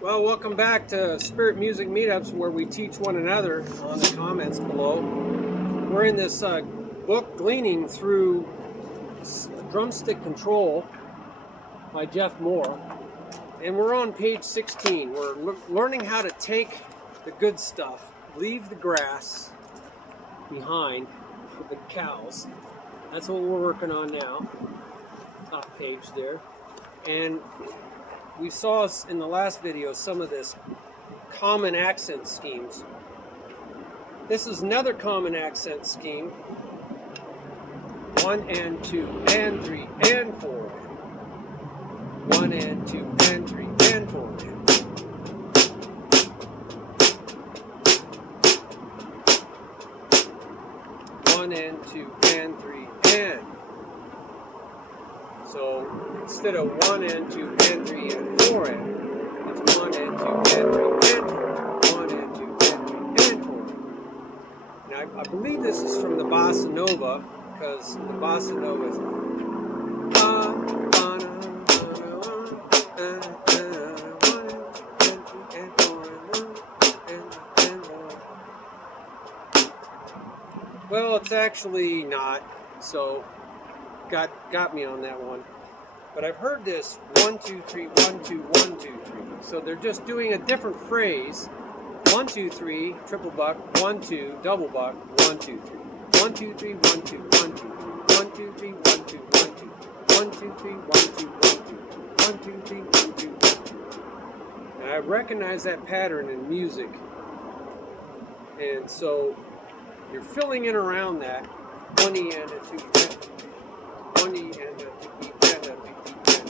Well, welcome back to Spirit Music Meetups, where we teach one another on the comments below. We're in this book, Gleaning Through Drumstick Control by Jeff Moore. And we're on page 16. We're learning how to take the good stuff, leave the grass behind for the cows. That's what we're working on now. Top page there. And we saw in the last video some of this common accent schemes. This is another common accent scheme. 1 and 2 and 3 and 4. 1 and 2 and 3 and 4. 1 and 2 and 3 and. So instead of 1 and 2 and 3 and 4 and, it's 1 and 2 and 3 and 4. 1 and 2 and 3 and 4. Now I believe this is from the Bossa Nova, because the Bossa Nova is well, it's actually not, so got me on that one. But I've heard this 1 2 3 1 2 1 2 3. So they're just doing a different phrase. 1 2 3 triple buck, 1 2 double buck, 1 2 3. 1 2 3 1 2 1 2 3. 1 2 3 1 2 1 2 1 2 3 1 2 1 2 1 2 3 1 2 1 2. Now I recognize that pattern in music. And so you're filling in around that 1 E and a 2 E. 1 E and a 2 E and a 2 E and.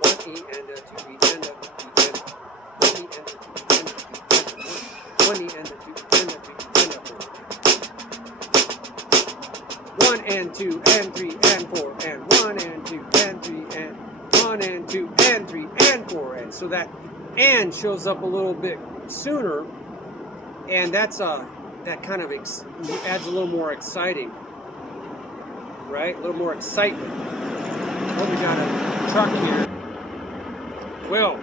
1 E and a 2 E and a 1 E and a 2 E and a 1 E and a 2 and a 3 and a 4. 1 and 2 and 3 and 4 and 1 and 2 and 3 and 1 and 2 and 3 and 4 and. So that and shows up a little bit sooner, and that's that kind of adds a little more exciting, right? A little more excitement. Oh, we got a truck here. Well,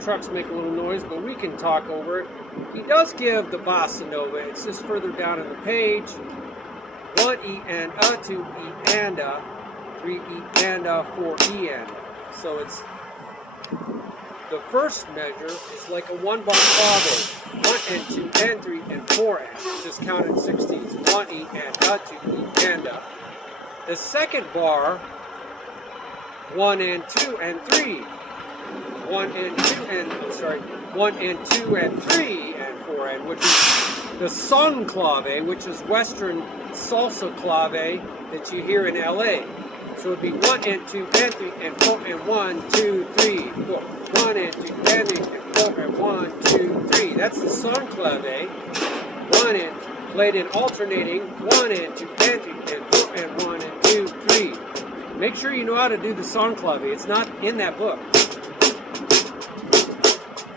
trucks make a little noise, but we can talk over it. He does give the Bossa Nova. It's just further down on the page. 1 E and a 2 E and a 3 E and a 4 E and a. So it's the first measure is like a 1 bar clave. 1 and 2 and 3 and 4 and. Just count in 16s. 1 E and a 2 E and a. The second bar, 1 and 2 and 3. 1 and 2 and 1 and 2 and 3 and 4 and, which is the son clave, which is Western salsa clave that you hear in LA. So it would be 1 and 2 and 3 and 4 and 1 2 3 4. 1 and 2 and 3 and 4 and 1 2 3. That's the son clave. 1 and played in alternating 1 and 2 and 3 and 4 and 1 and 2 3. Make sure you know how to do the son clave. It's not in that book,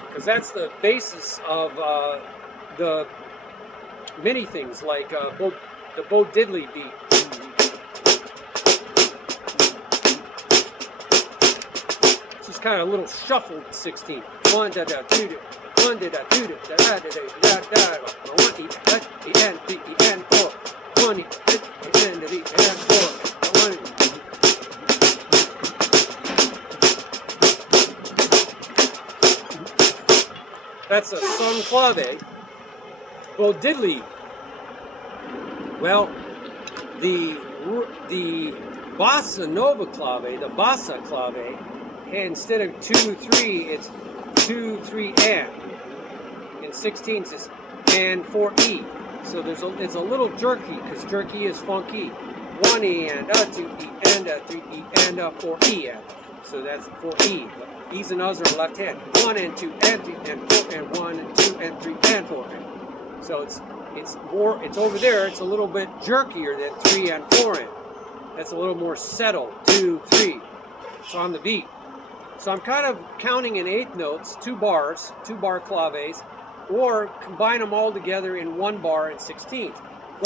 because that's the basis of the many things like the Bo Diddley beat. It's just kind of a little shuffled 16. 1 da da 2 da 1 da da 2 da da da da da da 1 E and 3 E and 4 1 E and 3 and 4 1. That's a son clave. Bo Diddley. Well, the Bossa Nova clave, the Bossa clave, instead of 2 3, it's 2 3 and. In 16s, it's and 4 E. So it's a little jerky, because jerky is funky. 1 E and a 2 E and a 3 E and a 4 E and. So that's 4 E. E's and U's are left hand. 1 and 2 and 3 and 4 and 1 and 2 and 3 and 4 and. So it's over there. It's a little bit jerkier than 3 and 4 and. That's a little more settled. 2 3. It's on the beat. So I'm kind of counting in eighth notes, 2 bar claves, or combine them all together in 1 bar and 16th.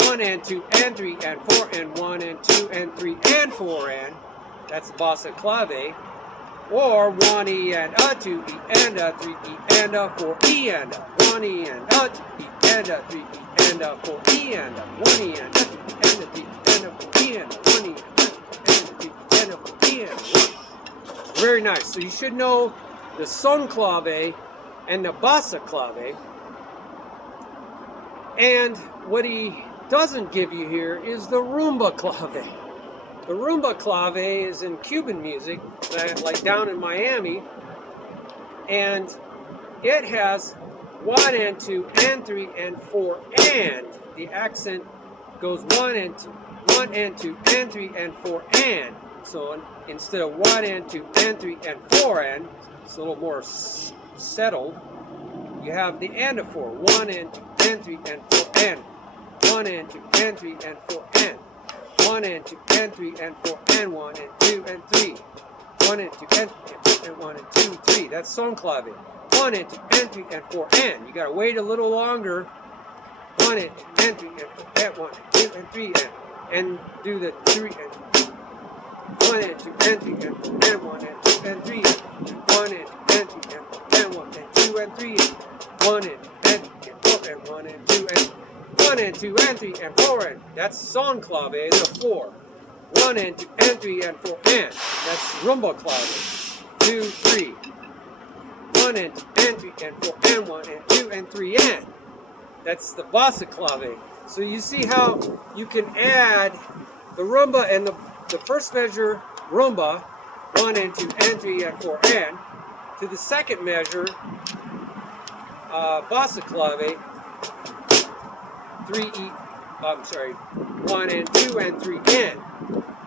1 and 2 and 3 and 4 and 1 and 2 and 3 and 4 and, that's bossa clave. Or 1 E and a 2 E and a 3 E and a 4 E and a 1 E and a 2 E and a 3 E and a 4 E and a 1 E and a 2 E and a 3 E and a 4 E and a 1 E and a 2 E and a 4 E and a 1. Very nice. So you should know the son clave and the bossa clave. And what he doesn't give you here is the rumba clave. The rumba clave is in Cuban music, like down in Miami, and it has 1 and 2 and 3 and 4 and. The accent goes 1 and 2, 1 and 2 and 3 and 4 and. So instead of 1 and 2 and 3 and 4 and, it's a little more settled. You have the and of 4, 1 and 2 and 3 and 4 and. 1 and 2 and 3 and 4 and. 1 and 2 and 3 and 4 and 1 and 2 and 3. 1 and 2 and 3 and 1 and 2 3. That's son clave. 1 and 2 and 3 and 4 and. You gotta wait a little longer. 1 and 2 and 3 and 4 and 1 and 2 and 3 and do the 3 and 1 and 2 and 3 and 4 and 1 and 2 and 3 and 1 and 2 and 3 and 4 and 1 and 2 and 3 and 1 and 2 and 3 and 4 and 1 and 2 and 1 and 2 and 3 and 4 and. That's son clave, is a 4. 1 and 2 and 3 and 4 and. That's rumba clave. 2 3. 1 and 2 and 3 and 4 and 1 and 2 and 3 and. That's the bossa clave. So you see how you can add the rumba and the first measure rumba, 1 and 2 and 3 and 4 and, to the second measure bossa clave, 1 and 2 and 3 and.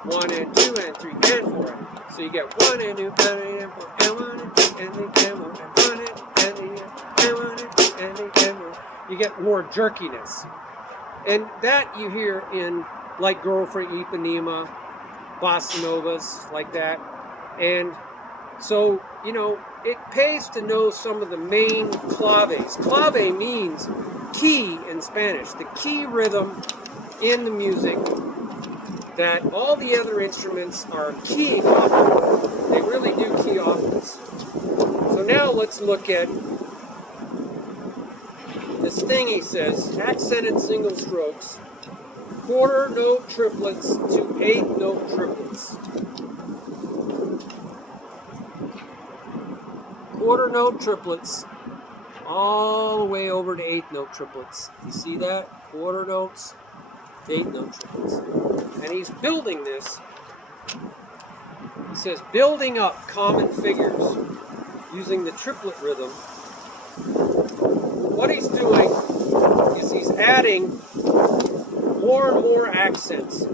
1 and 2 and 3 and 4 and. So you get 1 and 2 and 3 and 4 and 1 and 2 and 3 and 1 and 1 and 2 and 3 and 1 and 2 and 3 and 1. You get more jerkiness. And that you hear in like Girlfriend Ipanema, bossa novas, like that. And so, you know, it pays to know some of the main claves. Clave means key in Spanish, the key rhythm in the music that all the other instruments are keying off of. They really do key off this. So now let's look at this thing he says, accented single strokes, quarter note triplets to eighth note triplets. Quarter note triplets all the way over to eighth note triplets. You see that? Quarter notes to eighth note triplets. And he's building this. He says, building up common figures using the triplet rhythm. What he's doing is he's adding more and more accents.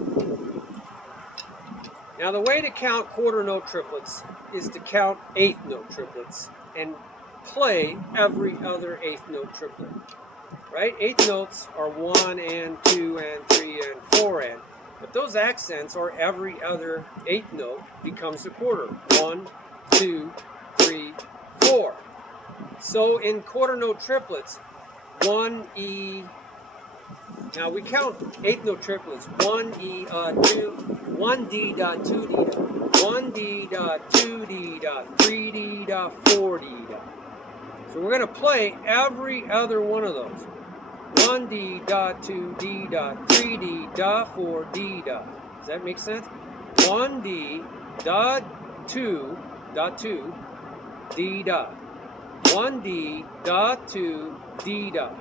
Now the way to count quarter note triplets is to count eighth note triplets and play every other eighth note triplet. Right? Eighth notes are 1 and 2 and 3 and 4 and. But those accents are every other eighth note becomes a quarter. 1, 2, 3, 4. So in quarter note triplets, 1 E. Now we count eighth note triplets. 1 E 2, 1 D dot 2 D dot, 1 D dot 2 D dot 3 D dot 4 D dot. So we're going to play every other one of those. 1 D dot 2 D dot 3 D dot 4 D dot. Does that make sense? 1 D dot 2 D dot. 1 D dot 2 D dot.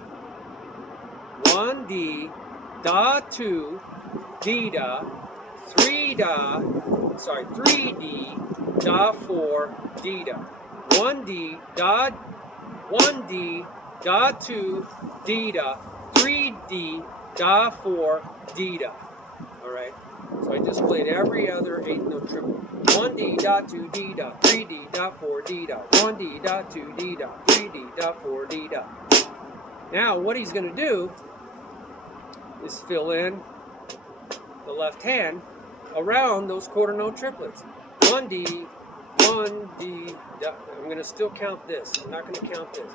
1 D dot 2 D dot. 3 D dot 4 D dot. 1 D dot 2 D dot 3 D dot 4 D dot. Alright. So I just played every other eighth note triple. 1 D dot 2 D dot 3 D dot 4 D dot. 1 D dot 2 D dot 3 D dot 4 D dot. Now what he's going to do is fill in the left hand around those quarter note triplets. 1 D dot. I'm going to still count this. I'm not going to count this.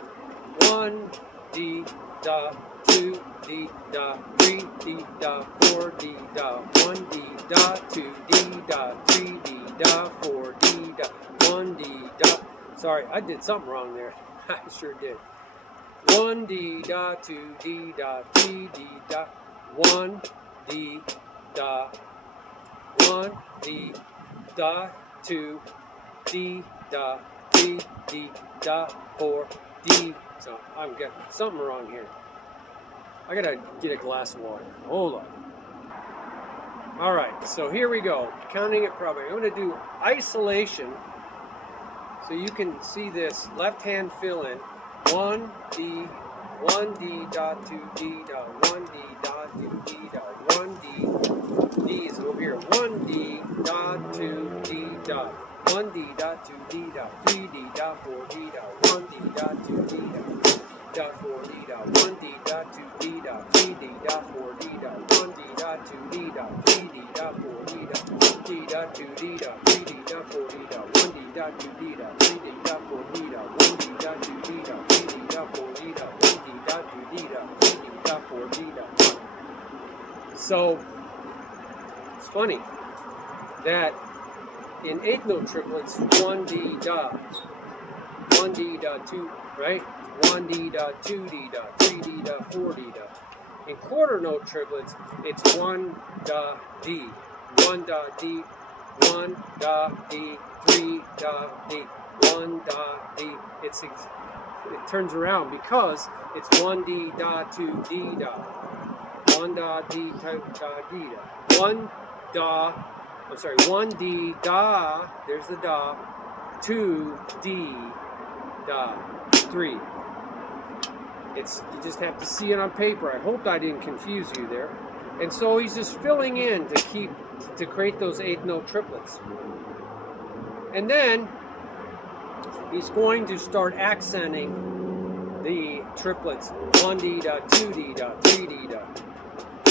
1 D da, 2 D da, 3 D da, 4 D da, 1 D da, 2 D da, 3 D da, 4 D da, 1 D da. Sorry, I did something wrong there. I sure did. 1 D da, 2 D da, 3 D da, 1 D da, 1 D da, 2 D da, 3 D da, 4 D. So I'm getting something wrong here. I gotta get a glass of water. Hold on. All right, so here we go. Counting it properly. I'm gonna do isolation so you can see this left hand fill in. 1 D dot 2 D dot 1 D dot 2 D dot 1 D. D is over here. 1 D dot 2 D dot 1 D dot 2 D dot 3 D dot 4 D dot 1 D dot 2 D dot 4 D dot 1 D dot 2 D dot 3 D dot 4 D dot 1 D dot 2 D dot 3 D dot 4 D dot D dot 2 D dot 3 D dot 4 D dot 1 D dot 2 D dot 3 D dot 4 D dot 1 D dot 2 D dot 3 D dot 4 D dot 1 D dot 2 D dot 3 D dot 4 D dot 1. So it's funny that in eighth note triplets, 1 D dot, 1 D dot 2, right? 1 D dot 2 D dot 3 D dot 4 D dot. In quarter note triplets, it's 1 dot D, 1 dot D, 1 dot D, 3 dot D, 1 dot D. It turns around because it's 1 D dot 2 D dot, 1 dot D dot D dot, 1 dot. I'm sorry, 1 D da, there's the da, 2 D da, 3. You just have to see it on paper. I hope I didn't confuse you there. And so he's just filling in to create those eighth note triplets. And then he's going to start accenting the triplets. 1 D dot, 2 D dot, 3 D dot.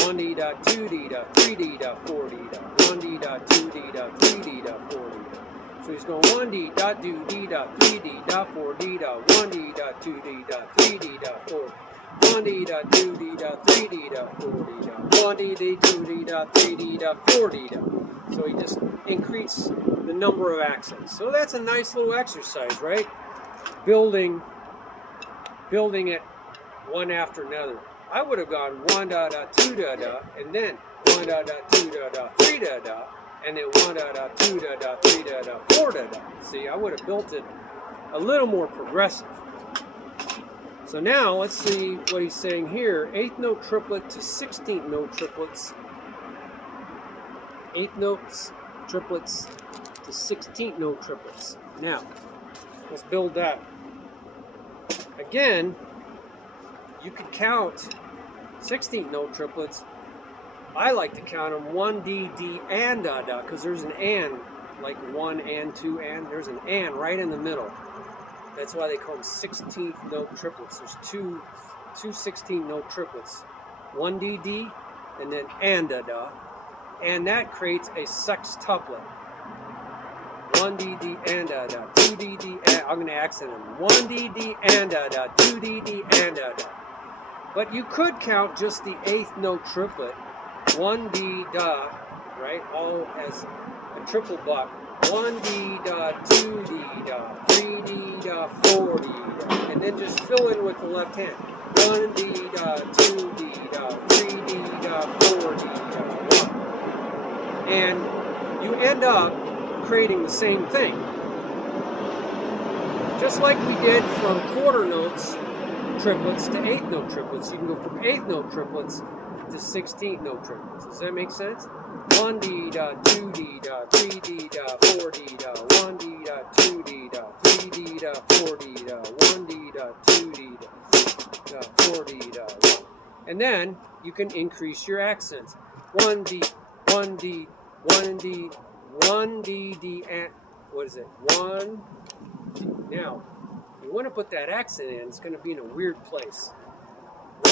1 D dot, 2 D dot, 3 D dot, 4 D dot, 1 D dot, 2 D dot, 3 D dot, 4 D dot. So he's going 1 D dot, 2 D dot, 3 D dot, 4 D dot, 1 D dot, 2 D dot, 3 D dot, 4. 1 D dot, 2 D dot, 3 D dot, 4 D dot, 1 D dot, 2 D dot, 3 D dot, 4 D dot. So he just increased the number of accents. So that's a nice little exercise, right? Building it one after another. I would have gone 1 da da 2 da da, and then 1 da da 2 da da 3 da da, and then 1 da da 2 da da 3 da da 4 da da. See, I would have built it a little more progressive. So now let's see what he's saying here. 8th note triplet to 16th note triplets. 8th notes triplets to 16th note triplets. Now let's build that. Again, you could count 16th note triplets. I like to count them 1 D D and da da, because there's an and, like 1 and 2 and. There's an and right in the middle. That's why they call them 16th note triplets. There's two 16th note triplets, 1 D D and then and da da, and that creates a sextuplet. 1 D D and da da, 2 D D and. I'm going to accent them. 1 D D and da da, 2 D D and da da. But you could count just the 8th note triplet, 1 D da, right, all as a triple block. 1 D da, 2 D da, 3 D da, 4 D da, and then just fill in with the left hand. 1 D da, 2 D da, 3 D da, 4 D da, 1. And you end up creating the same thing. Just like we did from quarter notes triplets to 8th note triplets. You can go from 8th note triplets to 16th note triplets. Does that make sense? 1 D da, 2 D da, 3 D da, 4 D da, 1 D da, 2 D da, 3 D da, 4 D da, 1 D da, 2 D da, 4 D da, 1. And then you can increase your accents. 1 D, 1 D, 1 D, 1 D D, and what is it? 1 D. Now, you want to put that accent in, it's going to be in a weird place.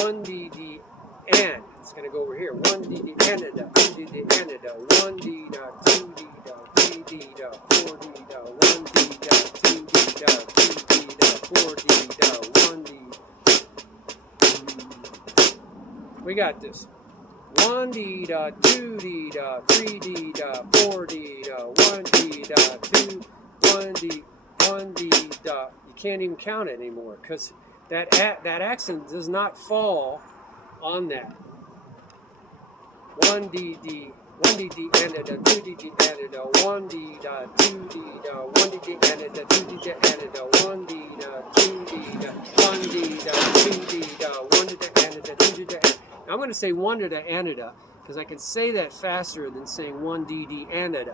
1 D D and. It's going to go over here. 1 D D and da, 2 D D and da, 1 D da, 2 D da, 3 D da, 4 D da, 1 D da, 2 D da, 3 D da, 4 D da, 1 D We got this. 1 D da, 2 D da, 3 D da, 4 D da, 1 D da, 2, 1 D, 1 D da. You can't even count it anymore because that accent does not fall on that. 1 D D, 1 D D and da, 2 D D and da, 1 D da, 2 D da, 1 D D and da, 2 D D and da, 1 D da, 2 D da, 1 D da, 2 D da, 1 D da and da, 2 D da. I'm going to say 1 da and da because I can say that faster than saying 1 D D and da.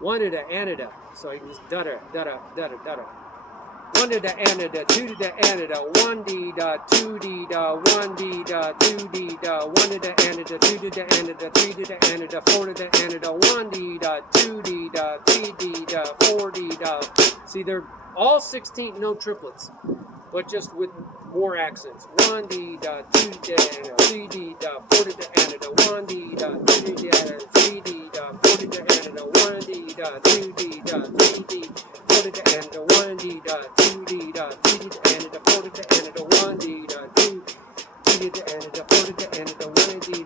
1 da and da. So I can just da da da da da da. 1 da and da, 2 da and da, 1 D da, 2 D da, 1 D da, 2 D da, 1 da and da, 2 da and da, 3 da and da, 4 da and da, 1 D da, 2 D da, 3 D da, 4 D da. See, they're all 16th note triplets, but just with more accents. 1 D da, 2 da, 3 D da, 4 da and da, 1 D da, 2 D da, 3 D da, 4 da and da, 1 D da, 2 D da, 3 D. 4 da and da, 1 D da, 2 D da, 3 D and da, 4 da and da, 1 D da, 2 D da and da, 4 da and da, 1 D da,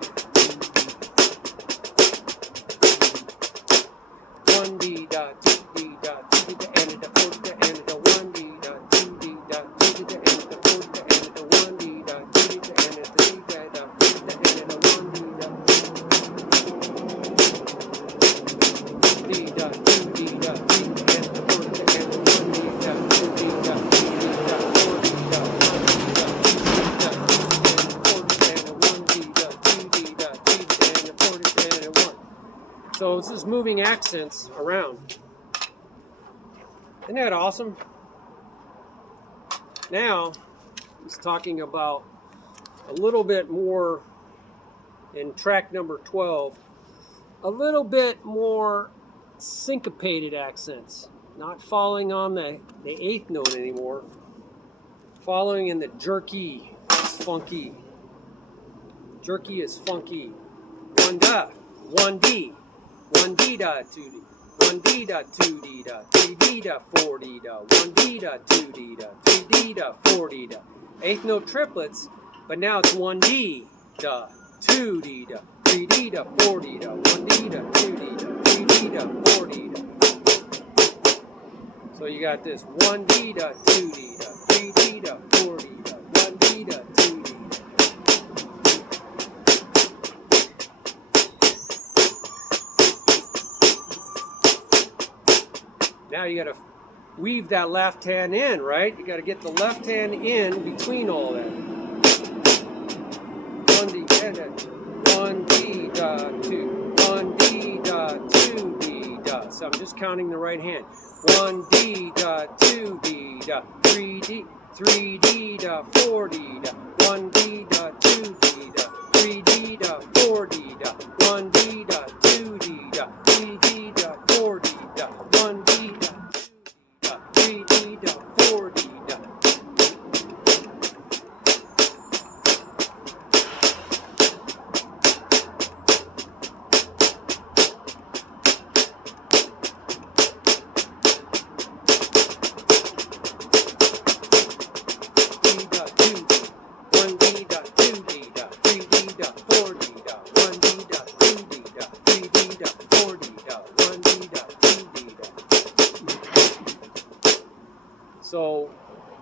1 D da, 2 D da, 3 D and da, 4 da and da, 1 D da, 2 D da, 3 D and da, 4 da and da, 1 D da, 2 D and da, 3 D and da, 4 da and da, 1 D da, 2 D da, 3 D and da, 4 da and da, 1 D da, 2 D da, 3 D da, 4 D da, 1 D da, 2 D da, 3 D and 4 D and 1. So it's just moving accents around. Isn't that awesome? Now, he's talking about a little bit more in track number 12, a little bit more syncopated accents, not falling on the 8th note anymore, following in the jerky, funky. Jerky is funky. 1 da, 1 D, 1 D da, 2 D. 1 D da, 2 D da, 3 D da, 4 D da, 1 D da, 2 D da, 3 D da, 4 D da. 8th note triplets, but now it's 1 D da, 2 D da, 3 D da, 4 D da, 1 D da, 2 D da, 3 D da, 4 D da. So you got this 1 D da, 2 D da, 3 D da, 4 D da, 1 D da, 2 D da. Now you got to weave that left hand in, right? You got to get the left hand in between all that. 1 D and 1 D da, 2, 1 D da, 2 D da. So I'm just counting the right hand. 1 D da, 2 D da, 3 D da, 4 D da, 1 D da, 2 D da, 3 D da, 4 D da, 1 D da, 2 D da, 3 D da, 4 D da, 1 D da, 3 D da, 4 D da. So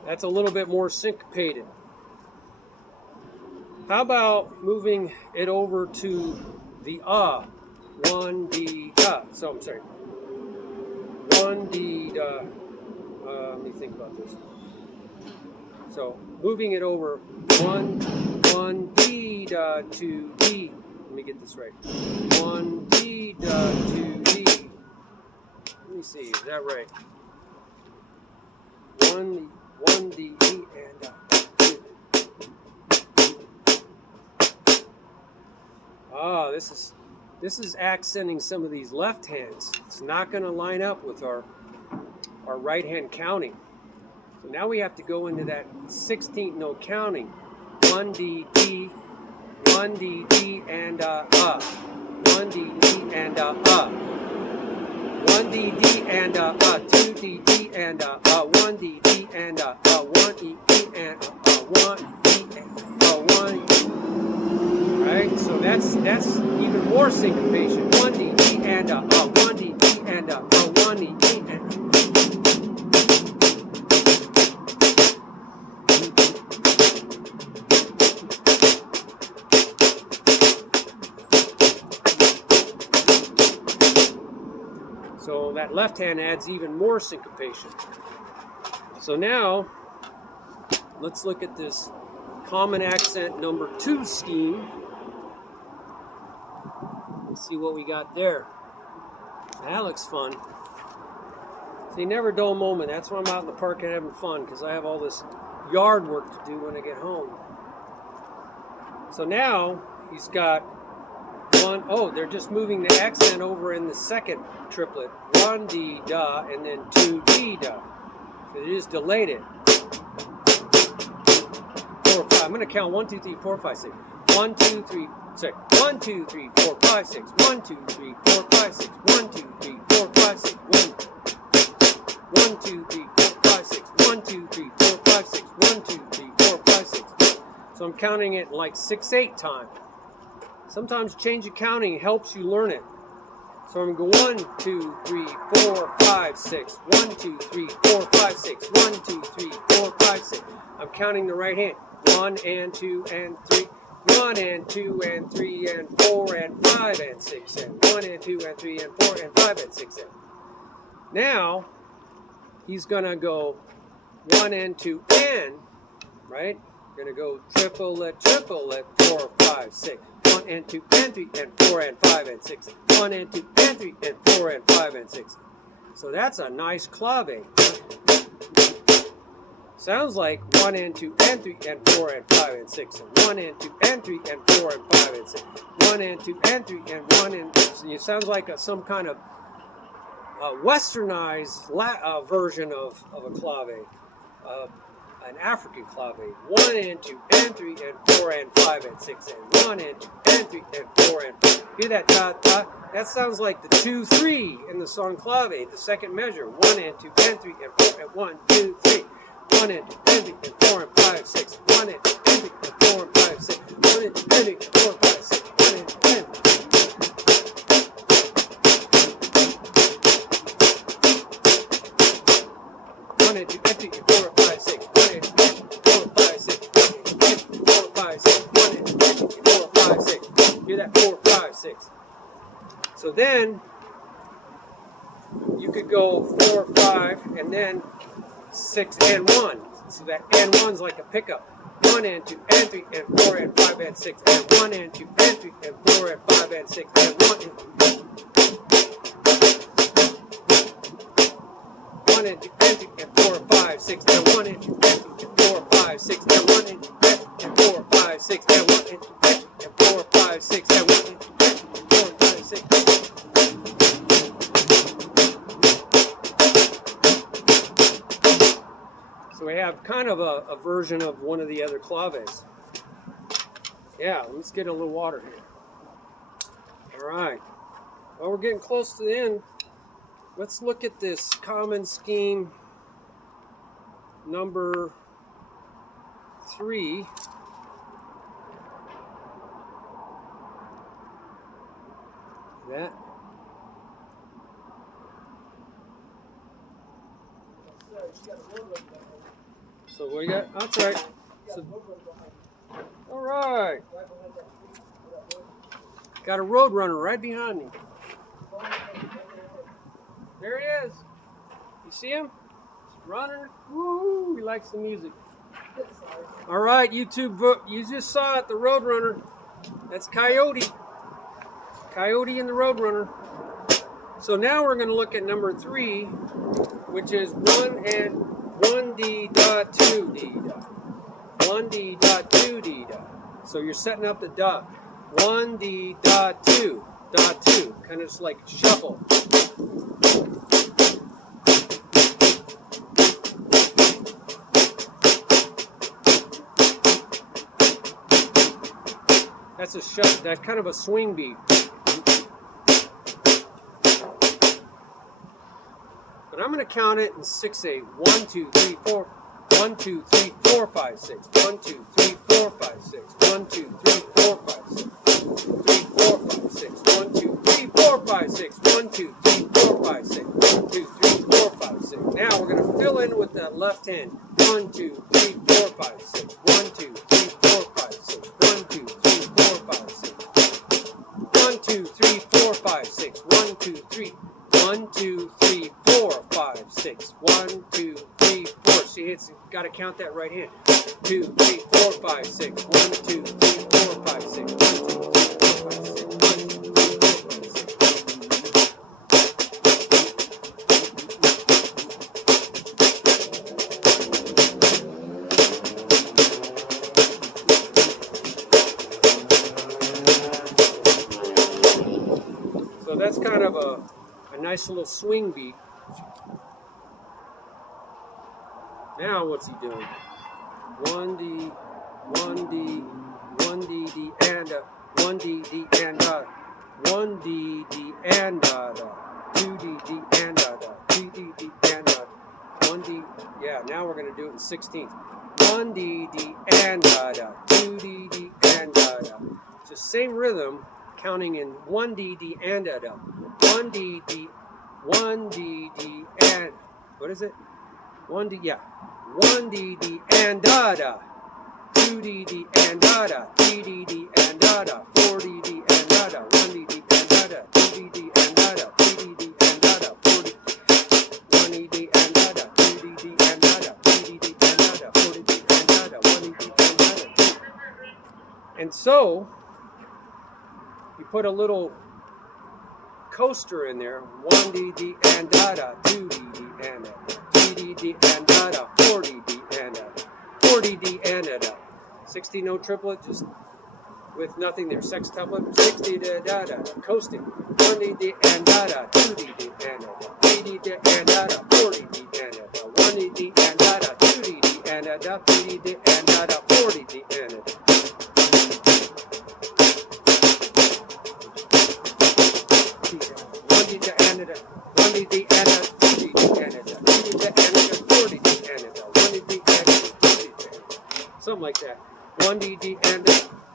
that's a little bit more syncopated. How about moving it over to the 1 D da? So I'm sorry. 1 D da. Let me think about this. So moving it over 1 D da, 2 D. Let me get this right. 1 D da, 2 D. Let me see. Is that right? 1 D and 2. This is accenting some of these left hands. It's not going to line up with our right hand counting. So now we have to go into that 16th note counting. 1 D D, 1 D D and 1 D D and 1 D D and 2 D D and 1 D D and 1 E E and 1 E and 1 E. that's even more syncopation. 1 D, D and a, 1 D, D and a, 1 D, D and a. So that left hand adds even more syncopation. So now, let's look at this common accent number 2 scheme. Let's see what we got there. That looks fun. See, never a dull moment. That's why I'm out in the park and having fun, because I have all this yard work to do when I get home. So now, he's got one, oh, they're just moving the accent over in the second triplet. 1 D, da, and then 2 D, da. So they just delayed it. 4, 5. I'm going to count 1, 2, 3, 4, 5, 6. 1, 2, 3, 6. 1, 2, 3, 4, 5, 6. 1, 2, 3, 4, 5, 6. 1, 2, 3, 4, 5, 6. 1, 2, 3, 4, 5, 6. 1, 2, 3, 4, 5, 6. 1, 2, 3, 4, 5, 6. So I'm counting it like 6/8 time. Sometimes changing counting helps you learn it. So I'm going to go 1, 2, 3, 4, 5, 6. 1, 2, 3, 4, 5, 6. 1, 2, 3, 4, 5, 6. I'm counting the right hand. 1 and 2 and 3. 1 and 2 and 3 and 4 and 5 and 6 and 1 and 2 and 3 and 4 and 5 and 6 and. Now he's gonna go 1 and 2 and, right? Gonna go triplet, 4, 5, 6. 1 and 2 and 3 and 4 and 5 and 6. 1 and 2 and 3 and 4 and 5 and 6. So that's a nice clave. Sounds like 1 and 2 and 3 and 4 and 5 and 6. And 1 and 2 and 3 and 4 and 5 and 6. 1 and 2 and 3 and 1 and 6. It sounds like some kind of westernized version of a clave. An African clave. 1 and 2 and 3 and 4 and 5 and 6 and 1 and 2 and 3 and 4 and 5. Hear that da da? That sounds like the 2/3 in the song clave, the second measure. 1 and 2 and 3 and 4 and 1, 2, 3. 1 and 2 and 3 and 4 and 5, 6. 1 and 2 and 3 and 4 and 5, 6. 1 and 2 and 3 and 4 and 5, 6. 1 and 2 and 3. Hear that 4, 5, 6. So then you could go 4, 5, and then 6 and 1. So that and 1's like a pickup. 1 and 2 and 3 and 4 and 5 and 6 and 1 and 2 and 3 and 4 and 5 and 6 and 1 and 1 and 2 and 3 and 4 and 5, 6 and 1 and 2 and 3 and 4 and 5, 6 and 1 and 2 and 4 and 5, 6 and 1 and 2 and 4 and 5, 6 and 1 and 2 and 4 and 5, 6. So we have kind of a version of one of the other claves. Yeah, let's get a little water here. All right. Well, we're getting close to the end. Let's look at this common scheme number 3. That. So what do you got? That's right. So, all right. Got a road runner right behind me. There he is. You see him? Running. Woo! He likes the music. All right, YouTube. You just saw it. The road runner. That's Coyote. Coyote and the road runner. So now we're going to look at number 3, which is 1 and 1 D dot 2 D dot. 1 D dot 2 D dot. So you're setting up the dot. 1 D dot 2 dot 2. Kind of just like shuffle. That's a shuffle. That's kind of a swing beat. But I'm going to count it in 6/8. 1, 2, 3, 4. 1, 2, 3, 4, 5, 6. 1, 2, 3, 4, 5, 6. 1, 2, 3, 4, 5, 6. 3, and 1, 2, 3, 4, 5, 6. 1, 2, 3, 4, 5, 6. 1, 2, 3, 4, 5, 6. 1, 2, 3, 4, 5, 6. 1, 2, 3. 1, 2, 3, 4, 5, 6. 1, 2, 3, 4. See, it's got to count that right hand. 2, 3, 4, 5, 6. 1, 2, 3, 4, 5, 6. 1, 2, 3, 4, 5, 6. 1, 2, 3, 4, 5, 6. So that's kind of a nice little swing beat. Now what's he doing? 1D, 1D, 1D, D, and a 1D, D, and a 1D, D, and a 2D, D, and a 3D, D, and a 1D. Yeah, now we're going to do it in 16th. 1D, D, and a 2D, D, and a. Just same rhythm, counting in 1D, D, and a 1D, D, 1D, D, and what is it? 1D, yeah. 1D, D, and da-da. 2D, D, and da-da. 3D, D, and da-da. 4D, D, and da-da. 1D, D, and da-da. 2D, D, and da-da. 3D, D, and da-da. 4D, 1D, D, and da-da. 2D, D, and da-da. 3D, D, and da-da. 4D, D, and da-da. 1D, D, and da-da. And so, you put a little coaster in there. 1D, D, and da-da. 2D, D, and da-da. 3D, D, and da-da. 40 D, and a 40 D, and a 60 note triplet, just with nothing there. Sextuplet, 60 da da da, coasting. 1D, D, and da-da. 2D, D, and a 3D, D, and da-da. 40 D, and a 1D, D, and da-da. 2D, D, and a 3D, D, and da-da. 40 D, and a 1D, D, and a 1D, D, and a 2D, D, and a 3D, D, and a 40 D, and a 1D, D, and a 2D, something like that. 1D, D, and a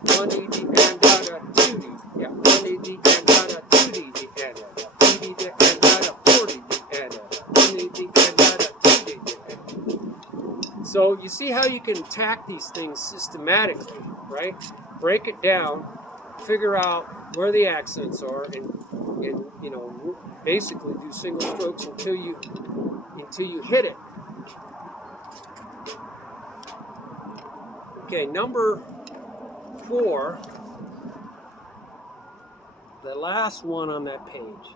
1D, D, and da-da. 2D, yeah. 1D, D, and da-da. 2D, D, and a 3D, D, and da-da. 40 D, and a 1D, D, and da-da. 2D, D, and a. So you see how you can attack these things systematically, right? Break it down, figure out where the accents are, and you know, basically do single strokes until you hit it. Okay, number 4, the last one on that page.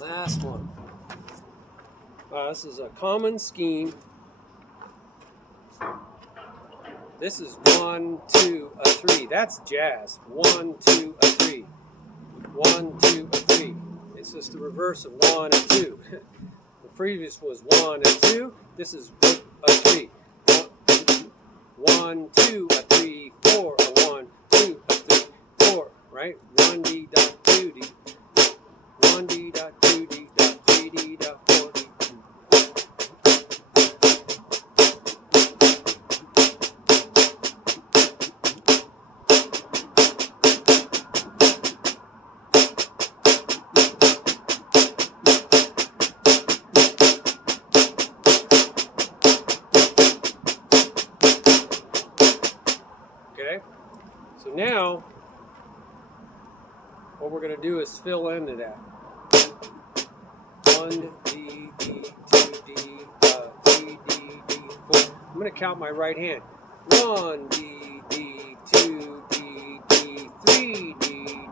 Last one. This is a common scheme. This is 1, 2, a 3. That's jazz. 1, 2, a 3. 1, 2, a 3. It's just the reverse of 1 and 2. The previous was 1 and 2. This is a 3. 1, 2, a 3, 4, a 1, 2, a 3, 4. Right? 1D dot 2D. 1D dot 2D dot 3D dot 4D. So now, what we're going to do is fill into that. 1D, D, 2D, 3D, D, 4. I'm going to count my right hand. 1D, D, 2D, D, 3D,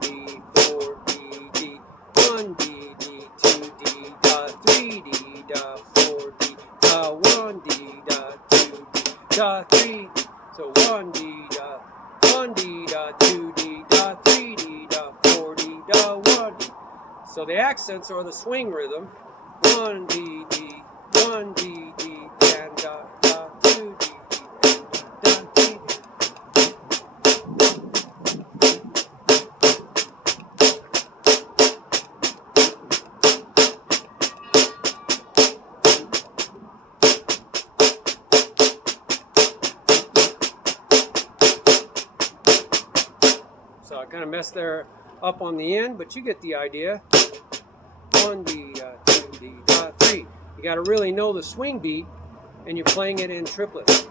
D, 4D, D. 1D, D, 2D, da, 3D, da, 4D, da, 1D, da, 2D, da, 3D. So 1D, da. 1D, da, 2D, da, 3D, da, 4D, da, 1D. So the accents are the swing rhythm. 1D, D, 1D, D, and da, da, 2D, D, and da, 3D. So I kind of messed there up on the end, but you get the idea. 1D, 2D, You got to really know the swing beat, and you're playing it in triplets.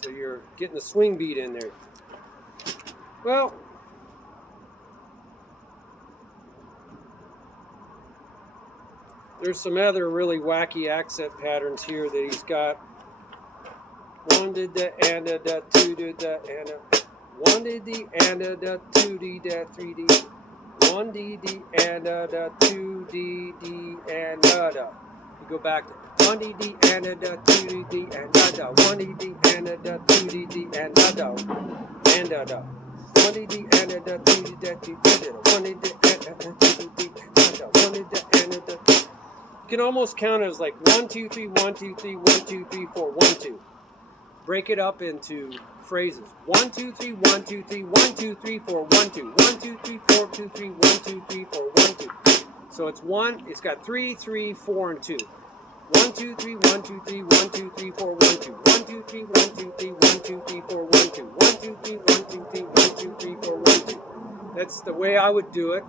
So you're getting the swing beat in there. Well, there's some other really wacky accent patterns here that he's got. One did the and da, two did the and da. One did the and da, two did the, three d. One d d and da, two d d and da. You go back to one d d and da, two d d and da. One d d and da, two d d and da. And da. One d d and da, two d da, two d da. One d d and da, two d and da. One d d and da. You can almost count it as like 1 2 3 1 2 3 1 2 3 4 1 2. Break it up into phrases. 1 2 3 1 2 3 1 2 3 4 1 2 1 2 3 4 2 3 1 2 3 4 1 2. So it's one. It's got 3 3 4 and 2. 1 2 3 1 2 3 1 2 3 4 1 2 1 2 3 1 2 3 1 2 3 4 1 2 1 2 3 1 2 3 1 2 3 4 1 2. That's the way I would do it.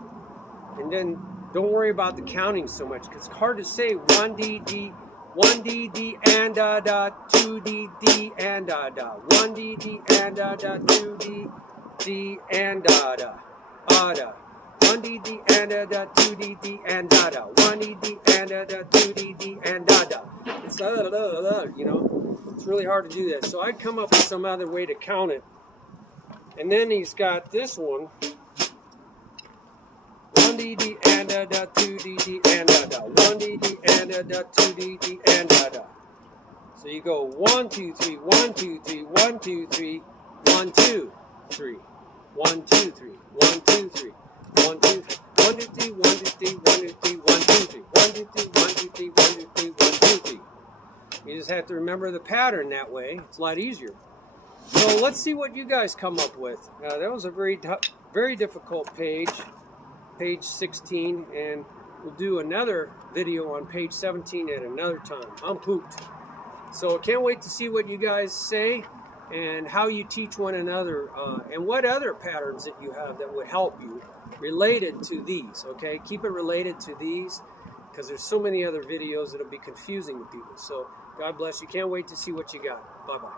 And then don't worry about the counting so much, because it's hard to say 1 D D, 1 D D and da da, 2 D D and da da, 1 D D and da da, 2 D D and da da, da. 1 D D and da da, 2 D D and da da, 1 D D and da da, 2 D D and da da. It's you know, it's really hard to do that. So I'd come up with some other way to count it. And then he's got this one. 1 D D and da da, 2 D D and da da, 1 D D and da da, 2 D D and da da. So you go 1 2 3 1 2 3 1 2 3 1 2 3 1 2 3 1 2 3 1 2 3 1 2 3 1 2 3 1 2 3 1 2 3 1 2 3 1 2 3 1 2 3 1 2 3. You just have to remember the pattern that way. It's a lot easier. So let's see what you guys come up with. That was a very difficult page. Page 16, and we'll do another video on page 17 at another time. I'm pooped. So I can't wait to see what you guys say and how you teach one another, and what other patterns that you have that would help you related to these. Okay, keep it related to these, because there's so many other videos that'll be confusing to people. So God bless you. Can't wait to see what you got. Bye-bye.